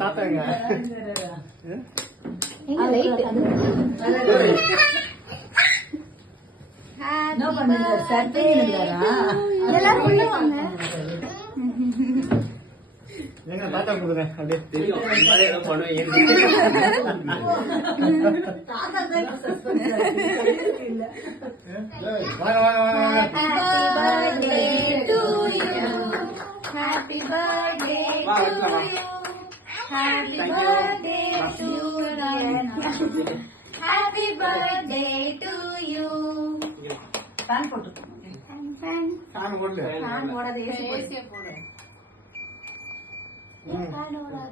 தாத்தாங்க எங்க தாத்தா கொடுக்குறேன் அப்படியே தெரியும் பண்ணுவேன். வாங்க வாங்க வாங்க Happy birthday to you. Happy birthday to you. Happy birthday to you. Fan photo. Fan. சாமி போடல Fan போடாத ஏசி போடு. Fan போடாத.